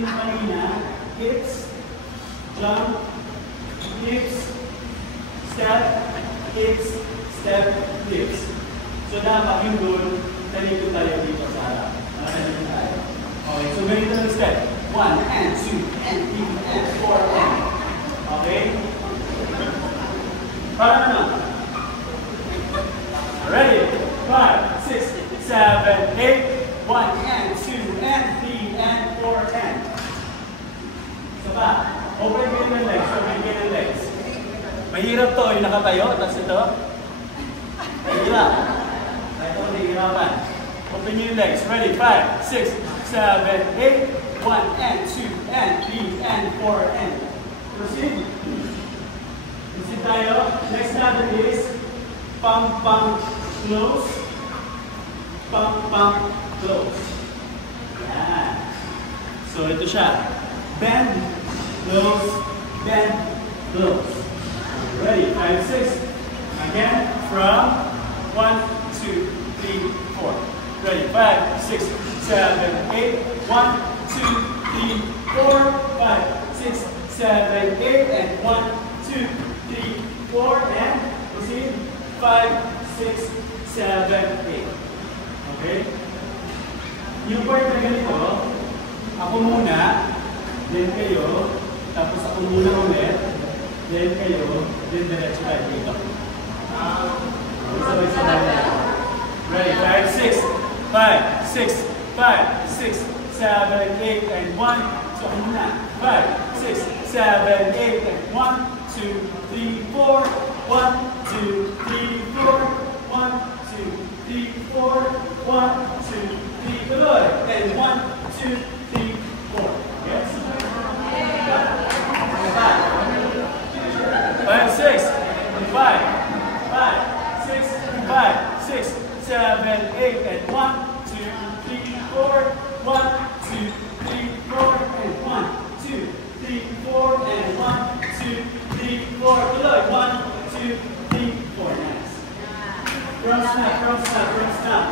mo kanina, hips, jump, hips, step, hips, step, hips. So dapat yung goal, talito tayo dito sa harap. Talito tayo. Okay, so ganito ng step. 1, and 2, and 3, and 4, and. Okay? Para na. Ready? 5, 6, 7, 8. 1, and 2, and 3, and 4, and. So ba? Open yung legs. Open yung legs. Mahirap to. Yung nakatayo. Tapos ito. Mahirap. Ito, nahihirapan. Open yung legs. Ready? 5, 6, 7, 8. 1, and 2, and 3, and 4, and. Proceed. Proceed tayo. Next natin is pump, pump, close. Pump, pump, close. Yan. So, ito siya. Bend, close, bend, close. Ready? 5, 6. Again, from 1, 2, 3, 4. Ready? 5, 6, 7, 8. 1, 2, 3, 4, 5, 6, 7, 8, and 1, 2, 3, 4, and proceed. 5, 6, 7, 8. Okay? Yung part na ganito, ako muna, then kayo, tapos ako muna ulit, then kayo, then diretso tayo dito. Sabay-sabay na. Ready? 5, 6, 5, 6, 5, 6, 7, 8, and 1. So, ano na? 5, 6, 7, 8, and 1, 2, 3, 4. 1, 2, 3, 4. 1, 2, 3, 4. 1, 2, 3, tuloy. And 1, 2, 3, 4. Yes? 5, 6, 5, 6, 5, 6, 7, 8, and 1, 2, 3, 4. 1, 2, 3, 4, and 1, 2, 3, 4, and 1, 2, 3, 4. Tuloy. 1, 2, 3, 4. Nice. Front snap, front snap, front snap.